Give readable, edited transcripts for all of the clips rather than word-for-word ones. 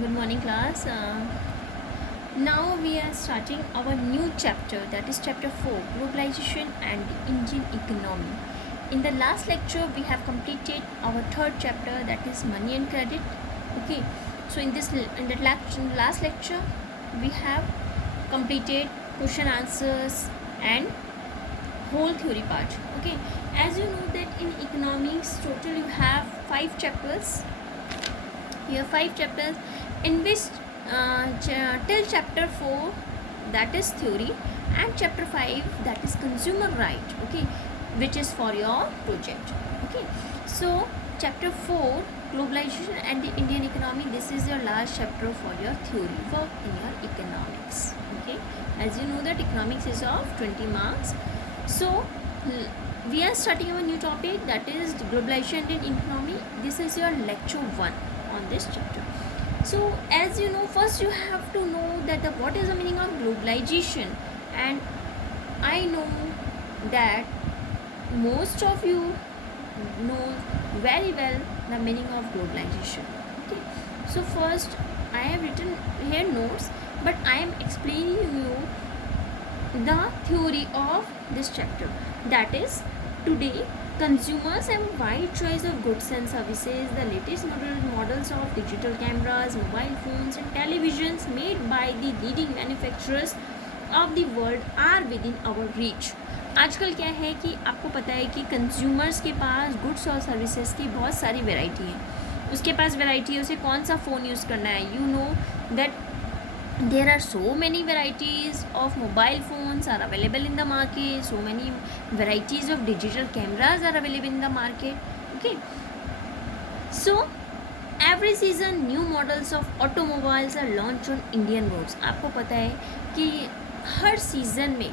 Good morning, class. Now we are starting our new chapter, that is chapter 4, Globalization and the Indian Economy. In the last lecture, we have completed our third chapter, that is Money and Credit. Okay, so in the last lecture, we have completed question answers and whole theory part. Okay, as you know that in economics, total you have 5 chapters. You have 5 chapters in which till chapter 4 that is theory and chapter 5 that is consumer right, okay, which is for your project. Okay, so chapter 4, globalization and the Indian economy, this is your last chapter for your theory work in your economics. Okay, as you know that economics is of 20 marks. So we are starting our new topic, that is globalization and economy. This is your lecture 1 on this chapter. So as you know, first you have to know that what is the meaning of globalization, and I know that most of you know very well the meaning of globalization. Okay, so first I have written here notes, but I am explaining you the theory of this chapter. That is, today consumers have a wide choice of goods and services. The latest models of digital cameras, mobile phones and televisions made by the leading manufacturers of the world are within our reach. आजकल क्या है कि आपको पता है कि consumers के पास goods और सर्विसेज की बहुत सारी वैरायटी है. उसके पास वैरायटी है, उसे कौन सा फ़ोन यूज़ करना है. You know that there are so many varieties of mobile phones are available in the market, so many varieties of digital cameras are available in the market. Okay, so every season new models of automobiles are launched on Indian roads. आपको पता है कि हर season में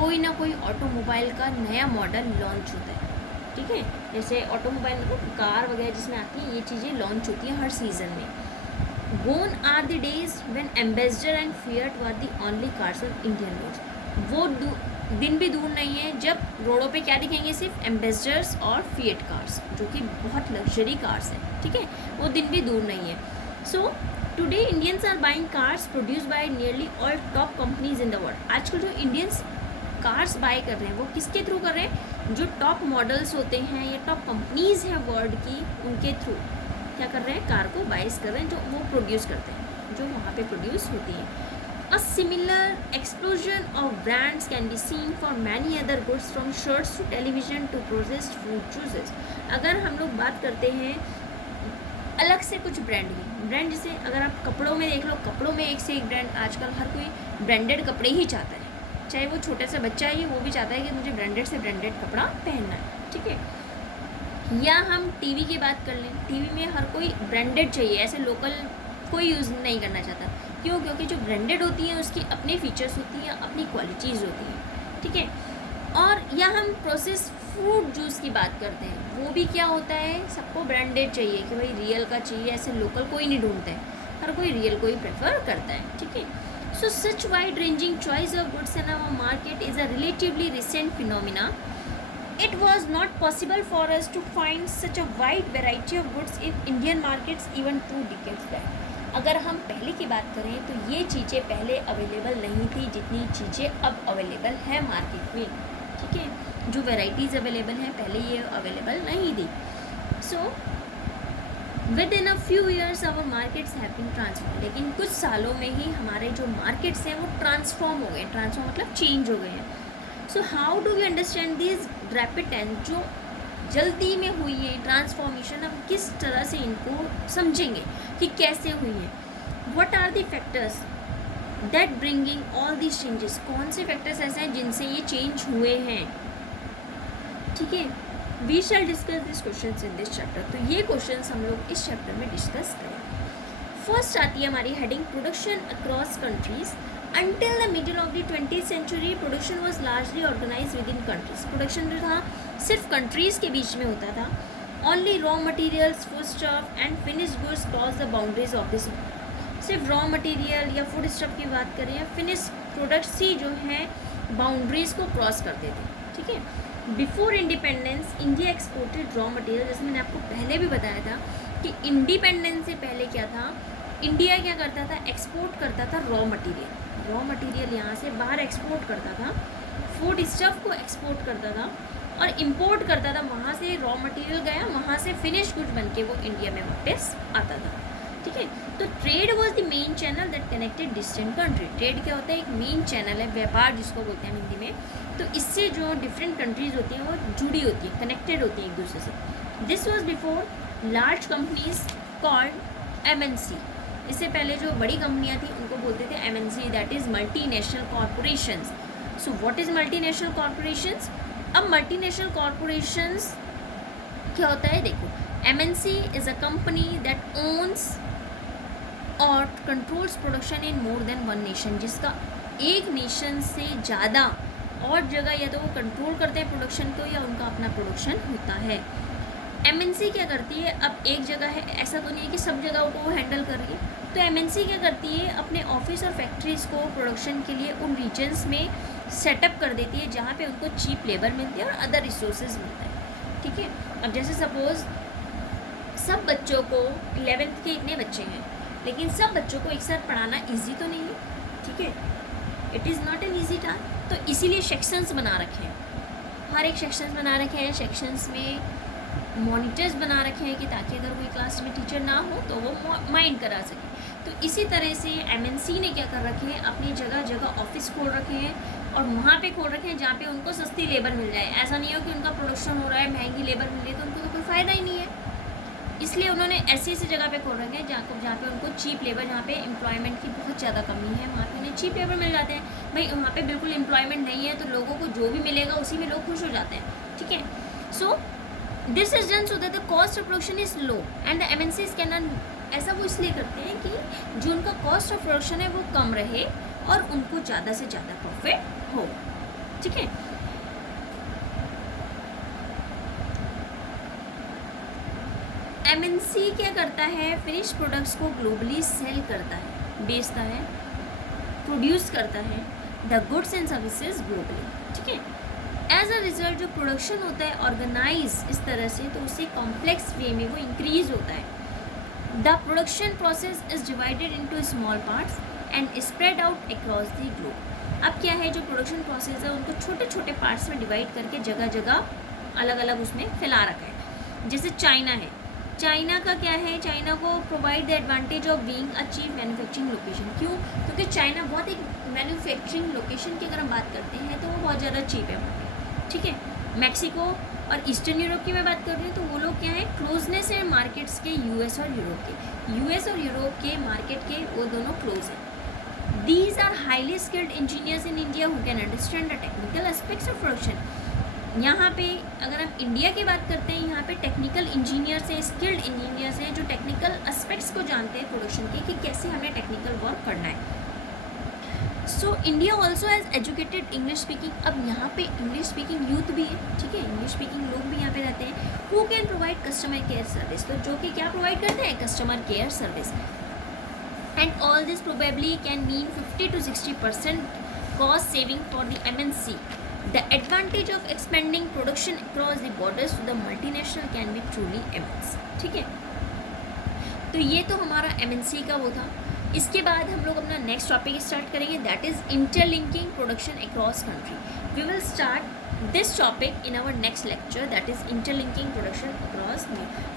कोई ना कोई automobile का नया मॉडल लॉन्च होता है. ठीक है, जैसे ऑटोमोबाइल मतलब कार वगैरह जिसमें आती हैं, ये चीज़ें लॉन्च होती हैं हर सीज़न में. Gone are the days when Ambassador and Fiat were the only cars on Indian roads. वो दिन भी दूर नहीं है जब रोडों पे क्या दिखेंगे, सिर्फ एम्बेसडर्स और फिएट कार्स, जो कि बहुत लग्जरी कार्स हैं. ठीक है, वो दिन भी दूर नहीं है. So today Indians are buying cars produce by nearly all top companies in the world. आजकल जो इंडियंस कार्स बाय कर रहे हैं वो किसके थ्रू कर रहे हैं, जो टॉप मॉडल्स होते हैं या टॉप कंपनीज हैं वर्ल्ड की, उनके थ्रू क्या कर रहे हैं, कार को बाइस कर रहे हैं, जो वो प्रोड्यूस करते हैं, जो वहाँ पे प्रोड्यूस होती है. A similar explosion of brands can be seen for many other goods from shirts to television to processed food juices. अगर हम लोग बात करते हैं अलग से कुछ ब्रांड की, ब्रांड जैसे अगर आप कपड़ों में देख लो, कपड़ों में एक से एक ब्रांड. आजकल हर कोई ब्रांडेड कपड़े ही चाहता है, चाहे वो छोटा सा बच्चा है, वो भी चाहता है कि मुझे ब्रांडेड से ब्रांडेड कपड़ा पहनना है. ठीक है, या हम टीवी की बात कर लें, टीवी में हर कोई ब्रांडेड चाहिए, ऐसे लोकल कोई यूज़ नहीं करना चाहता. क्यों? क्योंकि जो ब्रांडेड होती हैं उसकी अपनी फीचर्स होती हैं, अपनी क्वालिटीज़ होती हैं. ठीक है, और या हम प्रोसेस फ्रूट जूस की बात करते हैं, वो भी क्या होता है, सबको ब्रांडेड चाहिए कि भाई रियल का चाहिए, ऐसे लोकल कोई नहीं ढूंढता है, हर कोई रियल को ही प्रेफर करता है. ठीक है, so such wide ranging choice of goods in our market is a relatively recent phenomena. It was not possible for us to find such a wide variety of goods in Indian markets even 2 decades back. अगर हम पहले की बात करें तो ये चीज़ें पहले अवेलेबल नहीं थी जितनी चीज़ें अब अवेलेबल हैं मार्केट में. ठीक है, जो वेराइटीज़ अवेलेबल हैं पहले ये अवेलेबल नहीं थी. So within a few years our markets have been transform. लेकिन कुछ सालों में ही हमारे जो मार्केट्स हैं वो ट्रांसफॉर्म हो गए. ट्रांसफॉर्म मतलब चेंज हो गए हैं. So how do we understand this rapid and जो जल्दी में हुई है ट्रांसफॉर्मेशन, हम किस तरह से इनको समझेंगे कि कैसे हुई है. What are the factors that bringing all this changes. कौन से फैक्टर्स ऐसे हैं जिनसे ये चेंज हुए हैं. ठीक है, we shall discuss this question in this chapter. तो ये क्वेश्चन हम लोग इस चैप्टर में डिस्कस करेंगे. फर्स्ट आती है हमारी heading production across countries. Until the middle of the 20th century, production was largely organized within countries. Production जो था सिर्फ countries के बीच में होता था. Only raw materials, foodstuff and finished goods cross the boundaries of this. सिर्फ raw material या food stuff की बात करें या finished products ही जो हैं boundaries को cross करते थे. ठीक है, before independence India exported raw material. जैसे मैंने आपको पहले भी बताया था कि इंडिपेंडेंस से पहले क्या था, इंडिया क्या करता था, एक्सपोर्ट करता था रॉ मटेरियल यहाँ से बाहर एक्सपोर्ट करता था, फूड स्टफ को एक्सपोर्ट करता था और इंपोर्ट करता था, वहाँ से रॉ मटेरियल गया, वहाँ से फिनिश गुड बन के वो इंडिया में वापस आता था, ठीक है। तो trade was the main channel that connected distant country. Trade क्या होता है, एक मेन चैनल है, व्यापार जिसको बोलते हैं हिंदी में। तो इससे जो डिफरेंट कंट्रीज होती हैं वो जुड़ी होती हैं, कनेक्टेड होती हैं एक दूसरे से। This was before large companies called MNC। इससे पहले जो बड़ी कंपनियां थी उनको बोलते थे MNC, that is multi national corporations. So what is multi national corporations? अब मल्टी नेशनल कॉरपोरेशंस क्या होता है, देखो, MNC is a company that owns और controls production in more than one nation, जिसका एक नेशन से ज़्यादा और जगह या तो वो कंट्रोल करते हैं प्रोडक्शन को या उनका अपना प्रोडक्शन होता है। MNC क्या करती है, अब एक जगह है, ऐसा तो नहीं है कि सब जगहों को वो हैंडल कर रही है। तो MNC क्या करती है, अपने ऑफिस और फैक्ट्रीज़ को प्रोडक्शन के लिए उन रीजन्स में सेटअप कर देती है जहाँ पे उनको चीप लेबर मिलती है और अदर रिसोर्सेज मिलता है, ठीक है। अब जैसे सपोज़ सब बच्चों को 11th के इतने बच्चे हैं, लेकिन सब बच्चों को एक साथ पढ़ाना ईजी तो नहीं है, ठीक है, it is not an easy task. तो इसीलिए सेक्शंस बना रखे हैं, हर एक सेक्शंस बना रखे हैं, सेक्शंस में मॉनिटर्स बना रखे हैं कि ताकि अगर कोई क्लास में टीचर ना हो तो वो माइंड करा सके। तो इसी तरह से MNC ने क्या कर रखे हैं, अपनी जगह जगह ऑफिस खोल रखे हैं और वहाँ पे खोल रखे हैं जहाँ पे उनको सस्ती लेबर मिल जाए। ऐसा नहीं हो कि उनका प्रोडक्शन हो रहा है, महंगी लेबर मिल रही है तो उनको तो कोई फ़ायदा ही नहीं है। इसलिए उन्होंने ऐसी जगह पे खोल रखे हैं जहाँ पे उनको चीप लेबर, जहाँ पे एम्प्लॉयमेंट की बहुत ज़्यादा कमी है, वहाँ पे उन्हें चीप लेबर मिल जाते हैं। भाई वहाँ पे बिल्कुल एम्प्लॉयमेंट नहीं है तो लोगों को जो भी मिलेगा उसी में लोग खुश हो जाते हैं, ठीक है। So this is done so that the cost of production is low and the MNCs can not. ऐसा वो इसलिए करते हैं कि जो उनका कॉस्ट ऑफ प्रोडक्शन है वो कम रहे और उनको ज़्यादा से ज़्यादा प्रॉफिट हो, ठीक है। MNC क्या करता है, फिनिश प्रोडक्ट्स को ग्लोबली सेल करता है, बेचता है, प्रोड्यूस करता है the goods and services globally, ठीक है। एज अ रिजल्ट जो प्रोडक्शन होता है ऑर्गेनाइज इस तरह से, तो उससे कॉम्प्लेक्स वे में वो इंक्रीज होता है। The production process is divided into small parts and spread out across the globe. अब क्या है, जो प्रोडक्शन प्रोसेस है उनको छोटे छोटे पार्ट्स में डिवाइड करके जगह जगह अलग अलग उसमें फैला रखा है। जैसे चाइना है, चाइना का क्या है, चाइना को provide the advantage of being a cheap manufacturing location. क्यों? क्योंकि चाइना बहुत एक मैन्युफैक्चरिंग लोकेशन की अगर हम बात करते हैं तो वो बहुत ज़्यादा चीप है वहाँ पे, ठीक है। मैक्सिको और ईस्टर्न यूरोप की मैं बात कर रही हूँ तो वो लोग क्या है, क्लोजनेस है मार्केट्स के US और यूरोप के, US और यूरोप के मार्केट के वो दोनों क्लोज हैं। These are highly skilled engineers in India who can understand the technical aspects of production. यहाँ पे अगर हम इंडिया की बात करते हैं, यहाँ पे टेक्निकल इंजीनियर्स हैं, स्किल्ड इंजीनियर्स हैं जो टेक्निकल एस्पेक्ट्स को जानते हैं प्रोडक्शन के कि कैसे हमें टेक्निकल वर्क करना है। So India also has educated English speaking. अब यहाँ पे इंग्लिश स्पीकिंग यूथ भी है, ठीक है, इंग्लिश स्पीकिंग लोग भी यहाँ पे रहते हैं who can provide customer care service. तो जो कि क्या प्रोवाइड करते हैं, customer care service. And all this probably can mean 50 to 60% cost saving for the MNC। The advantage of expanding production across the borders to the multinational can be truly immense, ठीक है। तो ये तो हमारा MNC का वो था। इसके बाद हम लोग अपना नेक्स्ट टॉपिक स्टार्ट करेंगे, that is interlinking production across country. We will start this topic in our next lecture, that is interlinking production across.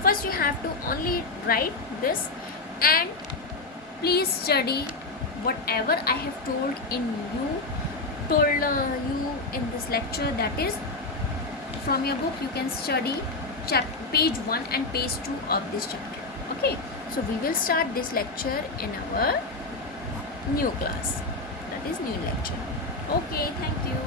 First you have to only write this and please study whatever I have told you in this lecture, that is from your book you can study page 1 and page 2 of this chapter. Okay, so we will start this lecture in our new class, that is new lecture. Okay, thank you.